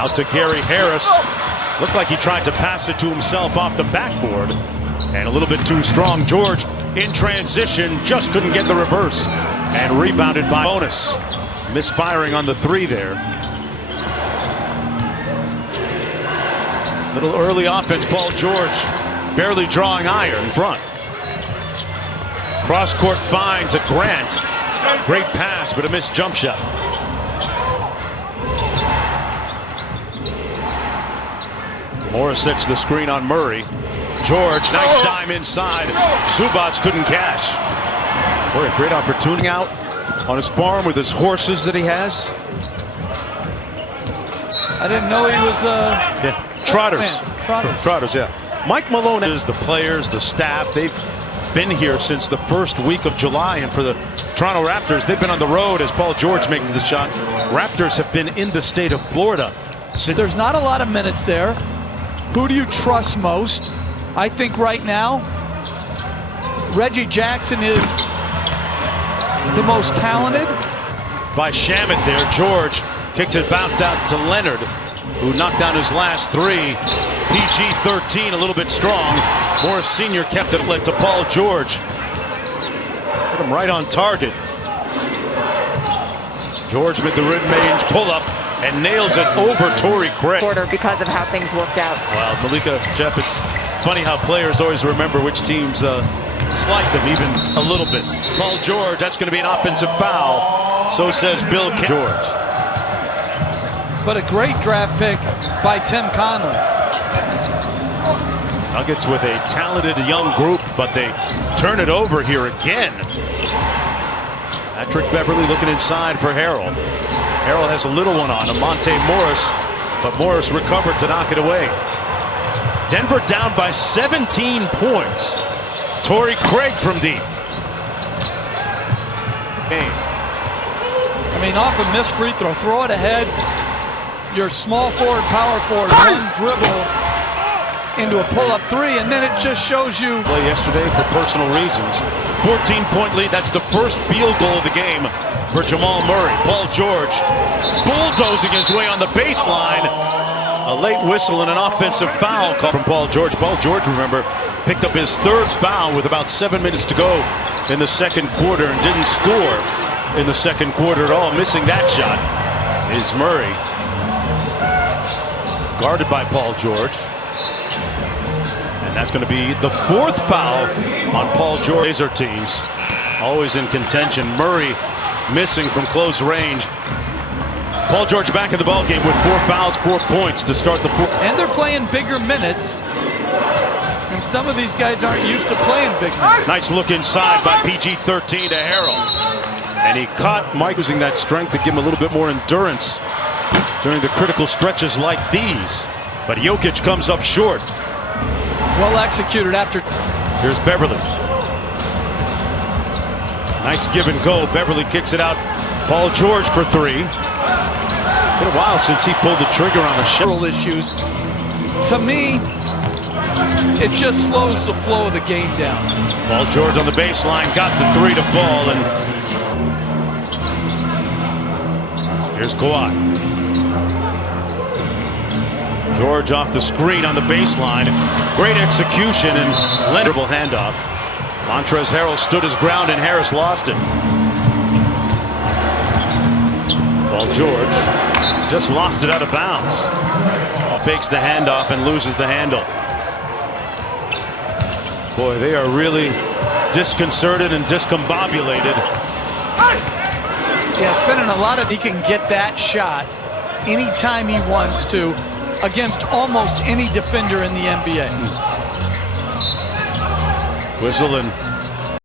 Out to Gary Harris. Looked like he tried to pass it to himself off the backboard. And a little bit too strong. George in transition, just couldn't get the reverse. And rebounded by Bonus. Misfiring on the three there. Little early offense. Paul George barely drawing iron in front. Cross-court find to Grant. Great pass, but a missed jump shot. Morris sets the screen on Murray. George, nice dime inside. Zubats couldn't cash. Boy, a great opportunity out on his farm with his horses that he has. I didn't know he was Trotters. Trotters, yeah. Mike Malone is the players, the staff. They've been here since the first week of July, and for the Toronto Raptors, they've been on the road as Paul George makes the shot. Raptors have been in the state of Florida. There's not a lot of minutes there. Who do you trust most? I think right now, Reggie Jackson is the most talented. By Shamet there, George kicked it, bounced out to Leonard, who knocked down his last three. PG-13, a little bit strong. Morris Sr. kept it led to Paul George. Put him right on target. George with the mid-range pull-up and nails it over Torrey Craig. Because of how things worked out. Well, Malika, Jeff, it's funny how players always remember which teams slight them even a little bit. Paul George, that's going to be an offensive foul. So says Bill George. But a great draft pick by Tim Conley. Nuggets with a talented young group, but they turn it over here again. Patrick Beverly looking inside for Harrell. Harrell has a little one on him, Monte Morris, but Morris recovered to knock it away. Denver down by 17 points. Torrey Craig from deep. I mean, off a missed free throw, throw it ahead. Your small forward, power forward, one dribble into a pull-up three, and then it just shows you. Play yesterday for personal reasons. 14-point lead. That's the first field goal of the game for Jamal Murray. Paul George bulldozing his way on the baseline. A late whistle and an offensive foul call from Paul George. Paul George, remember, picked up his third foul with about 7 minutes to go in the second quarter and didn't score in the second quarter at all. Missing that shot is Murray. Guarded by Paul George. And that's going to be the fourth foul on Paul George. Laser teams always in contention. Murray missing from close range. Paul George back in the ballgame with 4 fouls, 4 points to start the fourth. And they're playing bigger minutes. And some of these guys aren't used to playing big minutes. Nice look inside by PG-13 to Harrell. And he caught Mike using that strength to give him a little bit more endurance during the critical stretches like these. But Jokic comes up short. Well executed after. Here's Beverly. Nice give and go. Beverly kicks it out. Paul George for three. Been a while since he pulled the trigger on a shot. Issues. To me, it just slows the flow of the game down. Paul George on the baseline, got the three to fall, and here's Kawhi. George off the screen on the baseline. Great execution and Leonard handoff. Montrezl Harrell stood his ground and Harris lost it. Paul George just lost it out of bounds. Fakes the handoff and loses the handle. Boy, they are really disconcerted and discombobulated. Yeah, spending a lot of. He can get that shot anytime he wants to against almost any defender in the NBA. Whistle and